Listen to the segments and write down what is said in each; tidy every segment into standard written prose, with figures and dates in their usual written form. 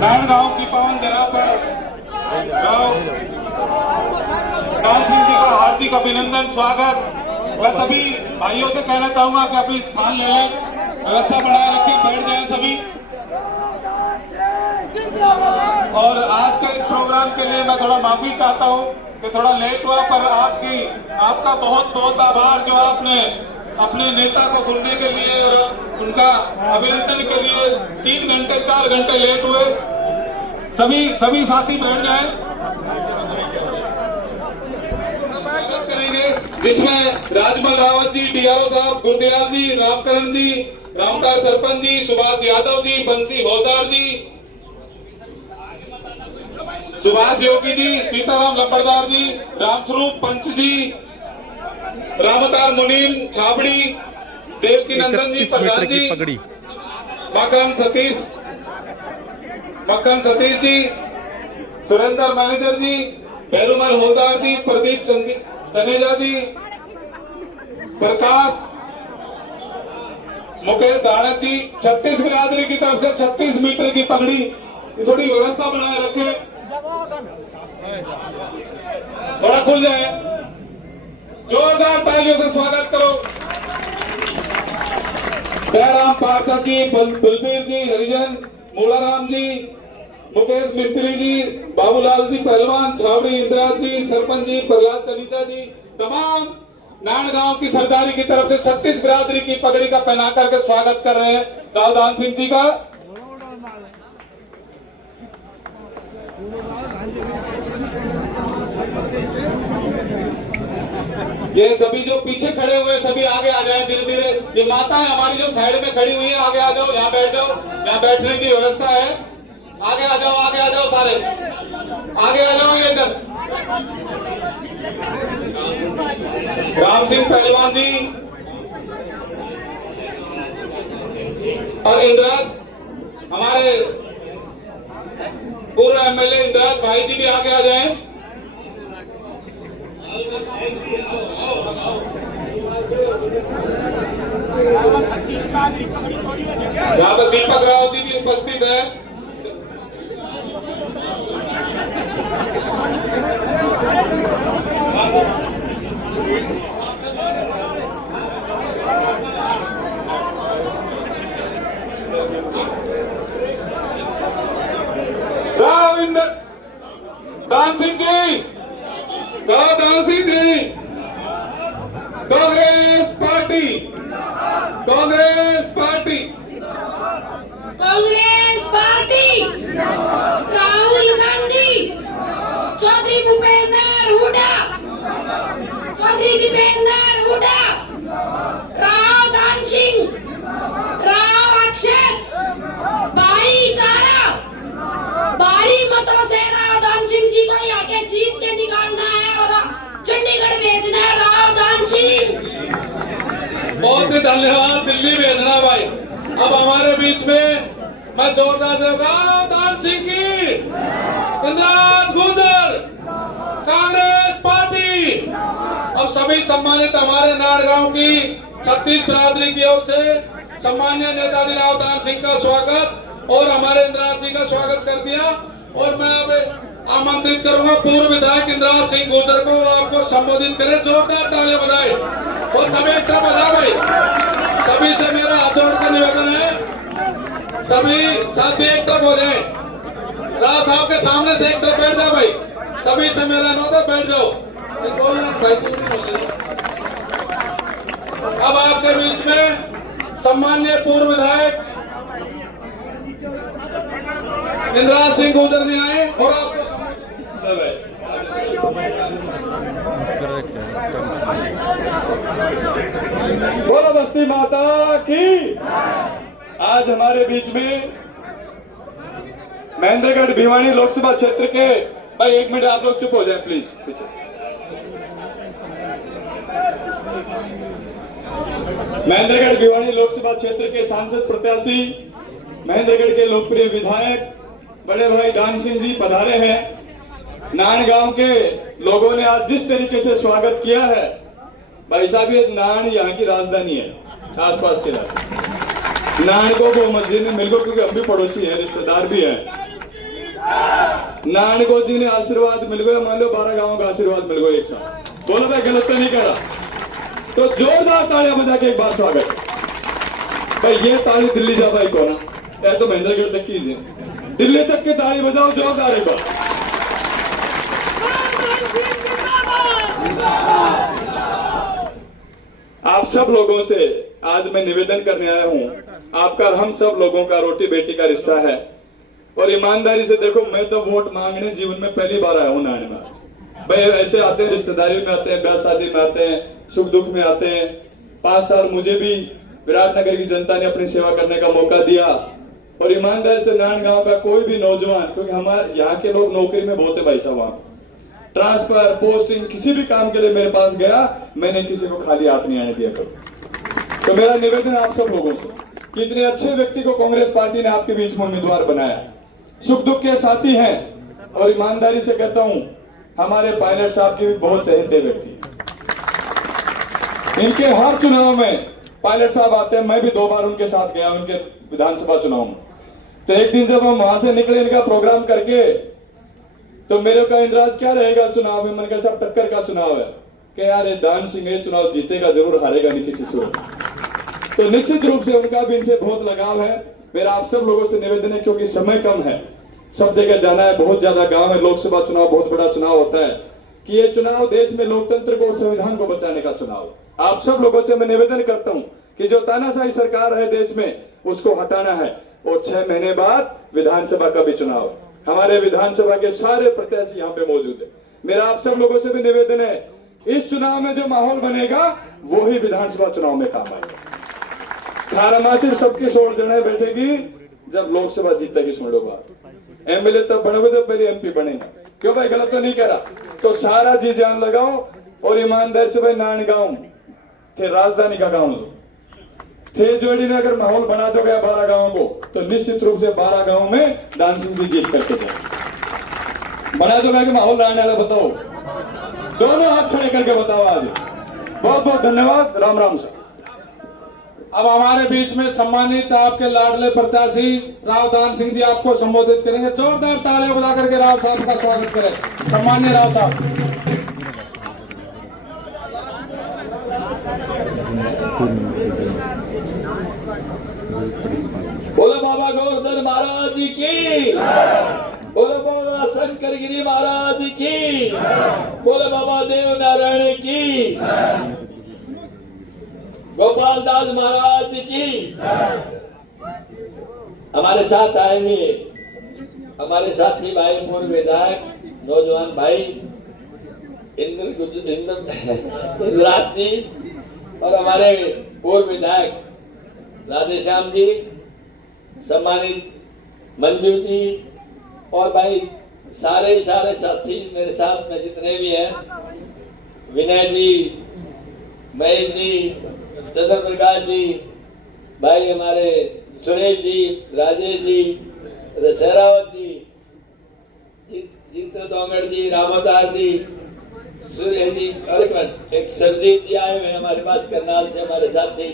नांदगांव की पावन धरा पर दान सिंह जी का हार्दिक अभिनंदन स्वागत। मैं सभी भाइयों से कहना चाहूंगा कि अपनी स्थान ले लें, व्यवस्था बनाए रखें, बैठ जाएं सभी। और आज के इस प्रोग्राम के लिए मैं थोड़ा माफी चाहता हूं कि थोड़ा लेट हुआ, पर आपका बहुत बहुत आभार जो आपने अपने नेता को सुनने के लिए और उनका अभिनंदन के लिए 3 घंटे 4 घंटे लेट हुए। सभी साथी बैठ जाएं। स्वागत करेंगे जिसमें राजमल रावत जी, डीआरओ साहब, गुरदयाल जी, रामकरण जी, रामतार सरपंच जी, सुभाष यादव जी, बंसी हौलदार जी, सुभाष योगी जी, सीताराम लंबड़दार जी, रामस्वरूप पंच जी, रामतार मुनीम छाबड़ी, देवकी नंदन जी प्रधान जी, मक्खन सतीश जी, सुरेंद्र मैनेजर जी, भैरूमल हौलदार जी, प्रदीप चनेजा जी, प्रकाश मुकेश दाड़क जी। 36 बिरादरी की तरफ से 36 मीटर की पगड़ी, थोड़ी व्यवस्था बनाए रखे, थोड़ा खुल जाए। जोरदार तालियों से स्वागत करो। दयाराम पार्षद जी, बलबीर जी हरिजन, मूलाराम जी, मुकेश मिस्त्री जी, बाबूलाल जी पहलवान, छावड़ी इंदिरा जी, सरपंच जी, प्रहलाद चनीचा जी, तमाम नांदगांव की सरदारी की तरफ से 36 बिरादरी की पगड़ी का पहना करके स्वागत कर रहे हैं राव दान सिंह जी का। ये सभी जो पीछे खड़े हुए सभी आगे आ जाएं धीरे धीरे। ये माता है हमारी जो साइड में खड़ी हुई है, आगे आ जाओ, यहाँ बैठ जाओ, यहाँ बैठने की व्यवस्था है। आगे आ जाओ सारे, आगे आ जाओ। ये इधर राम सिंह पहलवान जी और इंद्राज, हमारे पूर्व एमएलए इंद्राज भाई जी भी आगे आ जाएं। यहाँ पर दीपक राव जी भी उपस्थित है। दान Singh ji, Dan Singh ji, Congress party, Congress party, Congress party, Rahul Gandhi, Chaudhary Bhupinder Hooda, Chaudhary Deepender Hooda, Rao Dan Singh, Rao अक्षत, भाईचारा, भारी मतों से राव दान सिंह जी को यहाँ के जीत के निकालना है और चंडीगढ़ भेजना है राव दान सिंह। बहुत ही धन्यवाद, दिल्ली भेजना भाई। अब हमारे बीच में मैं जोरदार से राव दान सिंह की इंद्राज गुर्जर, कांग्रेस पार्टी। अब सभी सम्मानित हमारे नांदगांव की 36 बिरादरी की ओर से सम्मानीय नेताजी राव दान सिंह का स्वागत और हमारे इंद्राज जी का स्वागत कर दिया। और मैं अब आमंत्रित करूंगा पूर्व विधायक इंद्राज सिंह गुर्जर को, आपको संबोधित करें। जोरदार तालियां बजाएं और सभी एक तरफ बजा भाई। सभी से मेरा हाथ जोड़ कर निवेदन है, सभी साथी एक तरफ हो जाए, राव साहब के सामने से एक तरफ बैठ जाओ भाई, सभी से मेरा अनुरोध है बैठ जाओ। भाई तुम भी बोल रहे हो। अब आपके बीच में सम्माननीय पूर्व विधायक इंद्राज सिंह गुर्जर जी आए और आपको बोलो बस्ती माता की। आज हमारे बीच में महेंद्रगढ़ भिवानी लोकसभा क्षेत्र के, भाई एक मिनट आप लोग चुप हो जाए प्लीज पीछे। महेंद्रगढ़ भिवानी लोकसभा क्षेत्र के सांसद प्रत्याशी, महेंद्रगढ़ के लोकप्रिय विधायक बड़े भाई दान सिंह जी पधारे हैं। नान गांव के लोगों ने आज जिस तरीके से स्वागत किया है, भाई साहब ये नान यहाँ की राजधानी है, आसपास के इलाके। नान को वो मस्जिद में मिल गो, क्योंकि हम भी पड़ोसी हैं, रिश्तेदार भी हैं। नान को जी ने आशीर्वाद मिल गया, मान लो 12 गांव का आशीर्वाद मिल गया एक साथ। बोलो भाई गलत तो नहीं करा, तो जोरदार तालियां बजा के एक बार स्वागत। भाई ये ताली दिल्ली जा भाई को ना, या तो महेंद्रगढ़ तक कीजिए, दिल्ली तक की ताली बजाओ जोरदार एक बार। आप सब लोगों से आज मैं निवेदन करने आया हूं, आपका हम सब लोगों का रोटी बेटी का रिश्ता है, और ईमानदारी से देखो, मैं तो वोट मांगने जीवन में पहली बार आया हूं नान में। आज भाई ऐसे आते हैं, रिश्तेदारी में आते हैं, ब्याह शादी में आते हैं, सुख दुख में आते हैं। 5 साल मुझे भी विराटनगर की जनता ने अपनी सेवा करने का मौका दिया, और ईमानदारी से नान गांव का कोई भी नौजवान, क्योंकि हमारे यहाँ के लोग नौकरी में बहुत है भाई साहब, वहां ट्रांसफर पोस्टिंग किसी भी काम के लिए मेरे पास गया, मैंने किसी को खाली हाथ नहीं आने दिया कभी। तो मेरा निवेदन आप सब लोगों से कि इतने अच्छे व्यक्ति को कांग्रेस पार्टी ने आपके बीच में उम्मीदवार बनाया, सुख दुख के साथी हैं, और ईमानदारी से कहता हूं हमारे पायलट साहब के भी बहुत चहेते व्यक्ति। इनके हर चुनाव में पायलट साहब आते हैं, मैं भी 2 बार उनके साथ गया उनके विधानसभा चुनाव में। तो एक दिन जब हम वहां से निकले इनका प्रोग्राम करके, तो मेरे का इंद्राज क्या रहेगा चुनाव में, मैंने कहा साहब टक्कर का चुनाव है, कि यार ये दान सिंह ये चुनाव जीतेगा जरूर, हारेगा नहीं किसी सूरत। तो निश्चित रूप से उनका भी इनसे बहुत लगाव है। मेरा आप सब लोगों से निवेदन है, क्योंकि समय कम है, सब जगह जाना है, बहुत ज्यादा गांव है, लोकसभा चुनाव बहुत बड़ा चुनाव होता है, कि ये चुनाव देश में लोकतंत्र को, संविधान को बचाने का चुनाव है। आप सब लोगों से मैं निवेदन करता हूं कि जो तानाशाही सरकार है देश में, उसको हटाना है, और 6 महीने बाद विधानसभा का भी चुनाव है। हमारे विधानसभा के सारे प्रत्याशी यहाँ पे मौजूद है। मेरा आप सब लोगों से भी निवेदन है, इस चुनाव में जो माहौल बनेगा वो ही विधानसभा चुनाव में काम आएगा। धारामासी सबकी सोच जड़े बैठेगी जब लोकसभा जीतेगी। सुन लो बात, एमएलए तब बनोगे तो पहले एमपी बनेगा। क्यों भाई, गलत तो नहीं करा? तो सारा जी जान लगाओ, और ईमानदारी से भाई नान गांव थे राजधानी का गांव थे, जोड़ी ने अगर माहौल बना दो गया 12 गांवों को, तो निश्चित रूप से 12 गांव में दान सिंह जी जीत करके जाए। बना दो गया कि माहौल रहने वाला, बताओ, दोनों हाथ खड़े करके बताओ आज। बहुत बहुत धन्यवाद, राम राम सर। अब हमारे बीच में सम्मानित आपके लाडले प्रत्याशी राव दान सिंह जी आपको संबोधित करेंगे। जोरदार तालियां बजा करके राव साहब का स्वागत करें। सम्मान्य राव साहब। बोलो बाबा गोवर्धन महाराज की, बोलो बाबा शंकर गिरी महाराज की, बोलो बाबा देव नारायण की, गोपाल दास महाराज की। हमारे साथ आए हुए हमारे साथी भाई पूर्व विधायक नौजवान भाई इंद्राज जी, और हमारे पूर्व विधायक राधेश्याम जी, सम्मानित मंजू जी, और भाई सारे साथी मेरे साथ में जितने भी हैं, विनय जी, महेश जी, चंद्र प्रकाश जी, भाई हमारे सुरेश जी, राजेश जी, शेरावत जी, जितेंद्र तोमर जी, रामोदार जी, सूर्य जी, और एक सरजीत जी आए हुए हमारे पास करनाल से, हमारे साथी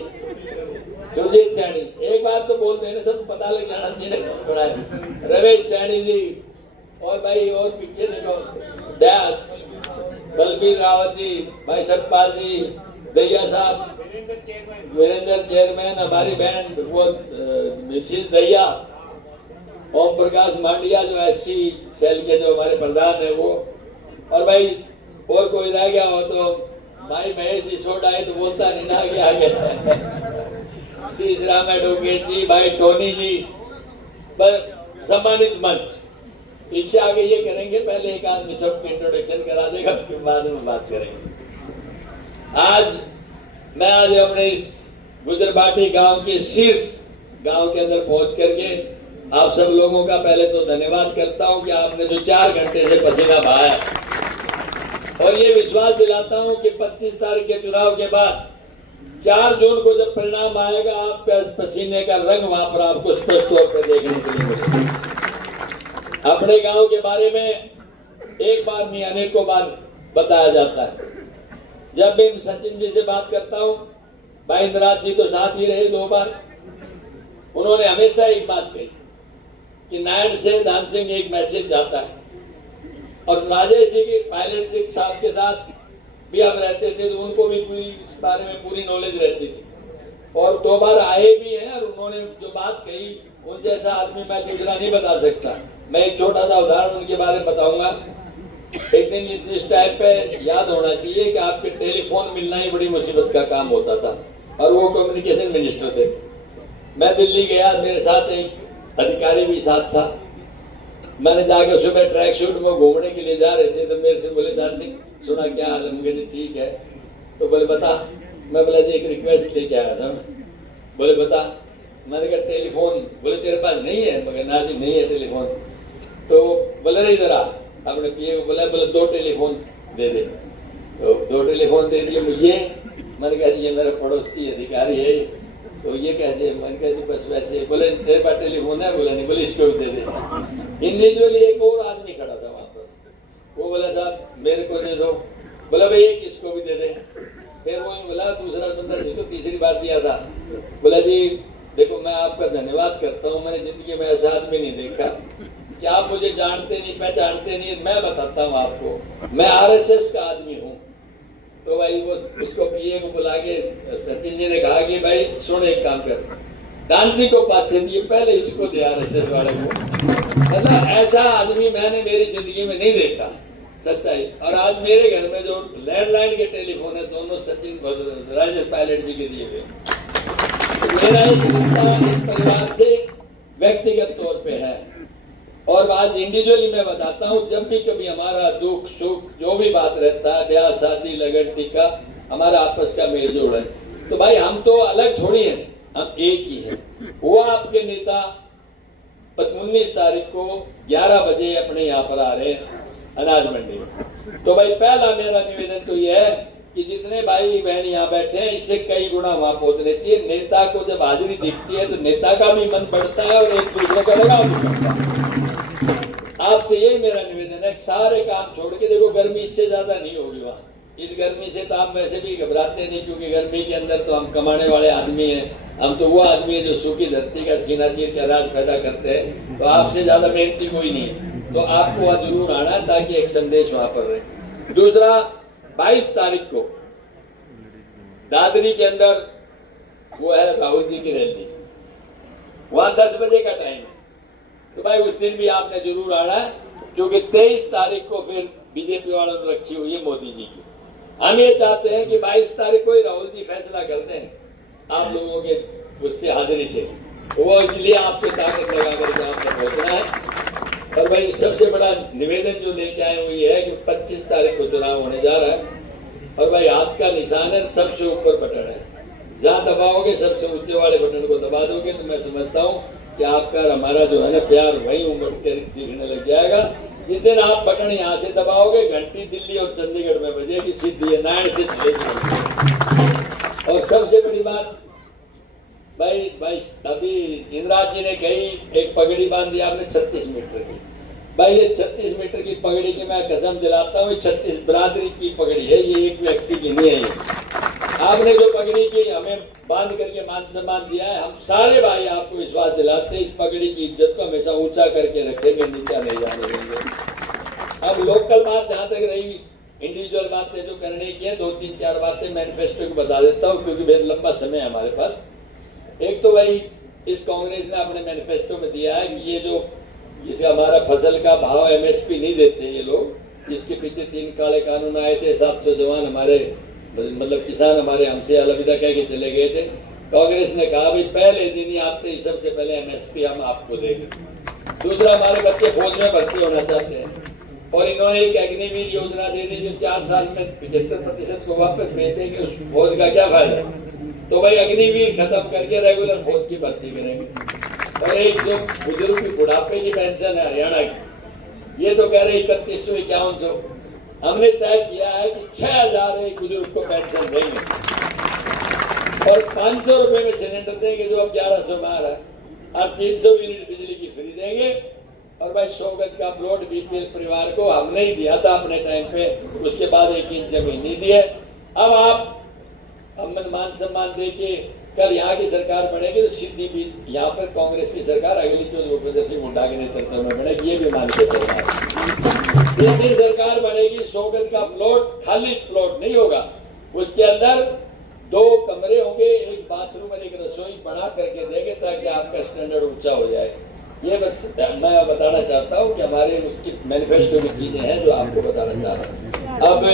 सुरजीत सैनी। एक बार तो बोल देने सब पता लग जाना चाहिए। रमेश सैनी जी, और भाई और पीछे देखो दयाल बलबीर रावत जी, भाई सतपाल जी, दैया साहब, वीरेंद्र चेयरमैन, हमारी बहन वो मिसिस दैया, ओम प्रकाश मांडिया जो एससी सेल के जो हमारे प्रधान है वो, और भाई और कोई रह गया हो तो भाई महेश जी सोडा है तो बोलता नहीं ना आगे आगे श्री राम एडवोकेट जी, भाई टोनी जी, बस सम्मानित मंच। इससे आगे ये करेंगे, पहले एक आदमी सबको इंट्रोडक्शन करा देगा, उसके बाद में बात करेंगे। आज अपने इस गुजरबाटी गांव के शीर्ष गांव के अंदर पहुंच करके आप सब लोगों का पहले तो धन्यवाद करता हूं कि आपने जो 4 घंटे से पसीना बहाया, और ये विश्वास दिलाता हूं कि 25 तारीख के चुनाव के बाद 4 जून को जब परिणाम आएगा, आपके पसीने का रंग वहां पर आपको स्पष्ट तौर पर देखने को मिलेगा। अपने गांव के बारे में एक बार नहीं अनेकों बार बताया जाता है। जब भी सचिन जी से बात करता हूं, भाई इंद्राज जी तो साथ ही रहे 2 बार, उन्होंने हमेशा एक बात कही कि नारायण से धान सिंह एक मैसेज जाता है, और राजेश जी के पायलट जी साहब के साथ भी हम रहते थे तो उनको भी पूरी इस बारे में पूरी नॉलेज रहती थी, और 2 बार आए भी हैं, और उन्होंने जो बात कही उन जैसा आदमी मैं दूसरा नहीं बता सकता। मैं एक छोटा सा उदाहरण उनके बारे में बताऊंगा। एक दिन इस टाइप पे याद होना चाहिए कि आपके टेलीफोन मिलना ही बड़ी मुसीबत का काम होता था, और वो कम्युनिकेशन मिनिस्टर थे। मैं दिल्ली गया, मेरे साथ एक अधिकारी भी साथ था। मैंने जाकर सुबह ट्रैक शूट में घूमने के लिए जा रहे थे, तो मेरे से बोले दान सिंह सुना क्या हाल है? मुझे ठीक है। तो बोले बता। मैं बोला जी एक रिक्वेस्ट लेके आया था। बोले बता। मैंने कहा टेलीफोन। बोले तेरे पास नहीं है? मगर ना जी नहीं है टेलीफोन। तो बोले नहीं इधर आ। अपने पीए को बोला, बोले 2 टेलीफोन दे दे। तो 2 टेलीफोन दे दिए मुझे। मैंने कहा ये मेरा पड़ोसी अधिकारी है, तो ये कैसे? मैंने कहा जी बस वैसे। बोले तेरे पास टेलीफोन है? बोला नहीं। बोले इसको भी दे दे। इंडिविजुअली एक और आदमी खड़ा था वहां पर, वो बोला साहब मेरे को दे दो। बोला भाई एक इसको भी दे दे। फिर वो बोला दूसरा बंदा जिसको तीसरी बार दिया था, बोला जी देखो मैं आपका धन्यवाद करता हूँ, मैंने जिंदगी में ऐसा आदमी नहीं देखा कि आप मुझे जानते नहीं पहचानते नहीं। मैं बताता हूँ आपको, मैं आरएसएस का आदमी हूँ। तो भाई वो उसको पीए को बुला के सचिन जी ने कहा कि भाई सुन एक काम कर, दान सिंह को पाछे दिए, पहले इसको दे आरएसएस वाले को। मतलब ऐसा आदमी मैंने मेरी जिंदगी में नहीं देखा, सच्चाई। और आज मेरे घर में जो लैंडलाइन के टेलीफोन है दोनों सचिन राजेश पायलट जी के दिए हुए। तो मेरा एक रिश्ता इस परिवार से व्यक्तिगत तौर पे है, और आज इंडिविजुअली मैं बताता हूँ, जब भी कभी हमारा दुख सुख जो भी बात रहता है, ब्याह शादी लगन टीका, हमारा आपस का मेल जोड़ है। तो भाई हम तो अलग थोड़ी हैं, हम एक ही हैं। वो आपके नेता 19 तारीख को 11 बजे अपने यहाँ पर आ रहे हैं अनाज मंडी में। तो भाई पहला मेरा निवेदन तो ये है कि जितने भाई बहन यहाँ बैठे हैं, इससे कई गुना वहां पहुंचने चाहिए। नेता को जब हाजिरी दिखती है तो नेता का भी मन बढ़ता है और एक दूसरे का लगाव भी बढ़ता है। आपसे यही मेरा निवेदन है, सारे काम छोड़ के देखो, गर्मी इससे ज्यादा नहीं होगी वहाँ। इस गर्मी से तो आप वैसे भी घबराते नहीं, क्योंकि गर्मी के अंदर तो हम कमाने वाले आदमी हैं। हम तो वो आदमी है जो सूखी धरती का सीना चीर के अनाज पैदा करते हैं। तो आपसे ज्यादा मेहनती कोई नहीं है, तो आपको वहाँ जरूर आना है ताकि एक संदेश वहां पर रहे। दूसरा, 22 तारीख को दादरी के अंदर वो है राहुल जी की रैली, वहां 10 बजे का टाइम है। तो भाई उस दिन भी आपने जरूर आना है, क्योंकि 23 तारीख को फिर बीजेपी वालों ने रखी हुई है मोदी जी की। हम ये चाहते हैं कि 22 तारीख को ही राहुल जी फैसला करते हैं आप लोगों के उससे हाजिरी से। वो इसलिए आपसे ताकत लगा करके आप तक पहुंचना है। और भाई सबसे बड़ा निवेदन जो लेके आए हुई है कि 25 तारीख को चुनाव होने जा रहा है, और भाई हाथ का निशान है, सबसे ऊपर बटन है। जहां दबाओगे सबसे ऊंचे वाले बटन को दबा दोगे तो मैं समझता हूँ कि आपका हमारा जो है ना प्यार वही उमड़ के दिखने लग जाएगा। जिस दिन आप बटन यहाँ से दबाओगे, घंटी दिल्ली और चंडीगढ़ में बजेगी, सीधी नारायण से चलेगी। और सबसे बड़ी बात भाई अभी इंद्राज जी ने कही एक पगड़ी बांध दी आपने 36 मीटर की। भाई ये 36 मीटर की पगड़ी की मैं कसम दिलाता हूँ, 36 बरादरी की पगड़ी है, ये एक व्यक्ति की नहीं है। आपने जो पगड़ी की हमें बांध करके मान सम्मान दिया है, हम सारे भाई आपको विश्वास दिलाते इस पगड़ी की इज्जत को हमेशा ऊंचा करके रखेंगे, नीचा नहीं जाने देंगे। अब लोकल बात जहां तक रही, इंडिविजुअल बातें जो करने की है, 2-3-4 बातें मैनिफेस्टो को बता देता हूँ, क्योंकि बहुत लंबा समय है हमारे पास। एक तो भाई इस कांग्रेस ने अपने मैनिफेस्टो में दिया है कि ये जो जिसका हमारा फसल का भाव MSP नहीं देते ये लोग, इसके पीछे 3 काले कानून आए थे। 700 जवान हमारे मतलब किसान हमारे हमसे अलविदा कह के चले गए थे। कांग्रेस ने कहा भाई पहले दिन ही आते ही सबसे पहले MSP हम आपको देंगे। दूसरा, हमारे बच्चे फौज में भर्ती होना चाहते हैं और इन्होंने एक अग्निवीर योजना दे दी जो 4 साल में 75% को वापस भेज देंगे। उस फौज का क्या फायदा? तो भाई अग्निवीर खत्म करके रेगुलर फौज की भर्ती करेंगे। और एक जो बुजुर्ग की बुढ़ापे की पेंशन है हरियाणा की, ये तो कह रहे 3151। हमने तय किया है कि 6000 एक बुजुर्ग को पेंशन देंगे और 500 रुपए में सिलेंडर देंगे जो अब 1100 में आ रहा है, और 300 यूनिट बिजली की फ्री देंगे। और भाई 100 गज का प्लॉट BPL परिवार को हमने ही दिया था अपने टाइम पे, उसके बाद 1 इंच जमीन नहीं दिए। अब आप अमन मान सम्मान देके कल यहाँ की सरकार बनेगी तो सीधी भी यहाँ पर कांग्रेस की सरकार अगली जो प्रदर्शी मुंडा के नेतृत्व में बनेगी, ये भी मान के चलना है। सीधी सरकार बनेगी, 100 गज का प्लॉट खाली प्लॉट नहीं होगा, उसके अंदर 2 कमरे होंगे, एक बाथरूम और एक रसोई बना करके देंगे ताकि आपका स्टैंडर्ड ऊंचा हो जाए। ये बस मैं बताना चाहता हूँ कि हमारे उसकी मैनिफेस्टो की चीजें हैं जो आपको बताना चाह रहा हूँ। अब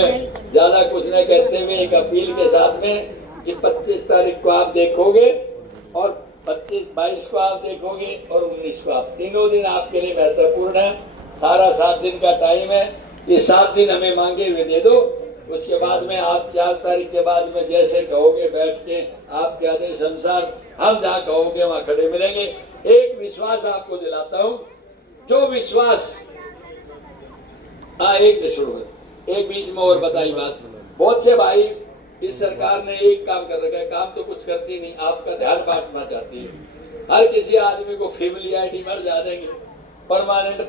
ज्यादा कुछ नहीं कहते हुए एक अपील के साथ में कि 25 तारीख को आप देखोगे और 25, 22 को आप देखोगे और 19 को आप, तीनों दिन आपके लिए महत्वपूर्ण है। सारा 7 दिन का टाइम है, ये 7 दिन हमें मांगे हुए दे दो। उसके बाद में आप 4 तारीख के बाद में जैसे कहोगे बैठ के आपके आदेश अनुसार हम जहाँ कहोगे वहाँ खड़े मिलेंगे। एक विश्वास आपको दिलाता हूँ, जो विश्वास एक बीच में और बताई बात, बहुत से भाई इस सरकार ने एक काम कर रखा है, काम तो कुछ करती नहीं, आपका ध्यान बांटना चाहती है। हर किसी आदमी को फैमिली ID मर जा देंगे, परमानेंट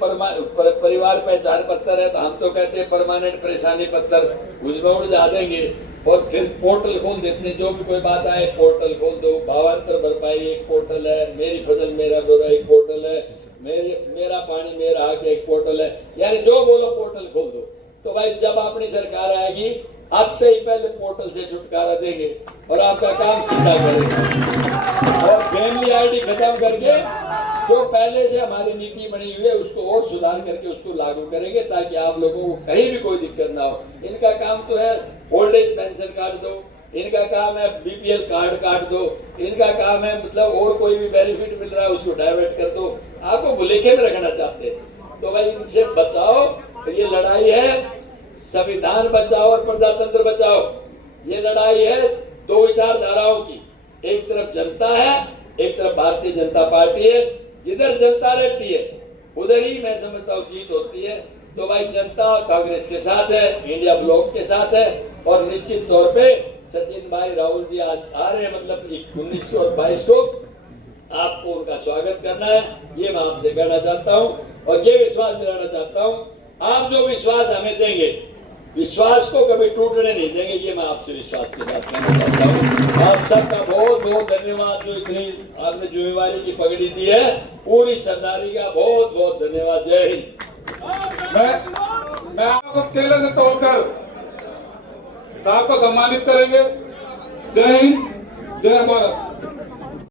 परिवार पहचान पत्र है तो हम तो कहते हैं परमानेंट परेशानी पत्र उसमें उड़ जा देंगे। और फिर पोर्टल खोल देते हैं, जो भी कोई बात आए पोर्टल खोल दो। भावांतर भरपाई एक पोर्टल है, मेरी फसल मेरा ब्यौरा एक पोर्टल है, मेरा पानी मेरा हक एक पोर्टल है, यानी जो बोलो पोर्टल खोल दो। तो भाई जब अपनी सरकार आएगी आते ही पहले पोर्टल से छुटकारा देंगे और आपका काम सीधा करेंगे। और फैमिली ID खत्म करके जो पहले से हमारी नीति बनी हुई है उसको और सुधार करके उसको लागू करेंगे ताकि आप लोगों को कहीं भी कोई दिक्कत ना हो। इनका काम तो है ओल्ड एज पेंशन काट दो, इनका काम है BPL कार्ड काट दो, इनका काम है मतलब और कोई भी बेनिफिट मिल रहा है उसको डाइवर्ट कर दो। आपको भुलेखे में रखना चाहते हैं तो भाई इनसे बचाओ। ये लड़ाई है संविधान बचाओ और प्रजातंत्र बचाओ। ये लड़ाई है 2 विचारधाराओं की, एक तरफ जनता है, एक तरफ भारतीय जनता पार्टी है। जिधर जनता रहती है उधर ही मैं समझता हूँ जीत होती है। तो भाई जनता कांग्रेस के साथ है, इंडिया ब्लॉक के साथ है और निश्चित तौर पे सचिन भाई राहुल जी आज आ रहे हैं, मतलब 19 और 22 को आपको उनका स्वागत करना है, ये मैं आपसे कहना चाहता हूँ। और ये विश्वास दिलाना चाहता हूँ, आप जो विश्वास हमें देंगे विश्वास को कभी टूटने नहीं देंगे, ये मैं आपसे विश्वास के साथ कहना चाहता हूँ। आप सबका बहुत बहुत धन्यवाद जो इतनी आपने जिम्मेवारी की पगड़ी दी है, पूरी सरदारी का बहुत बहुत धन्यवाद। जय हिंद। मैं आपको केले से तोड़कर साहब को सम्मानित करेंगे। जय हिंद, जय भारत।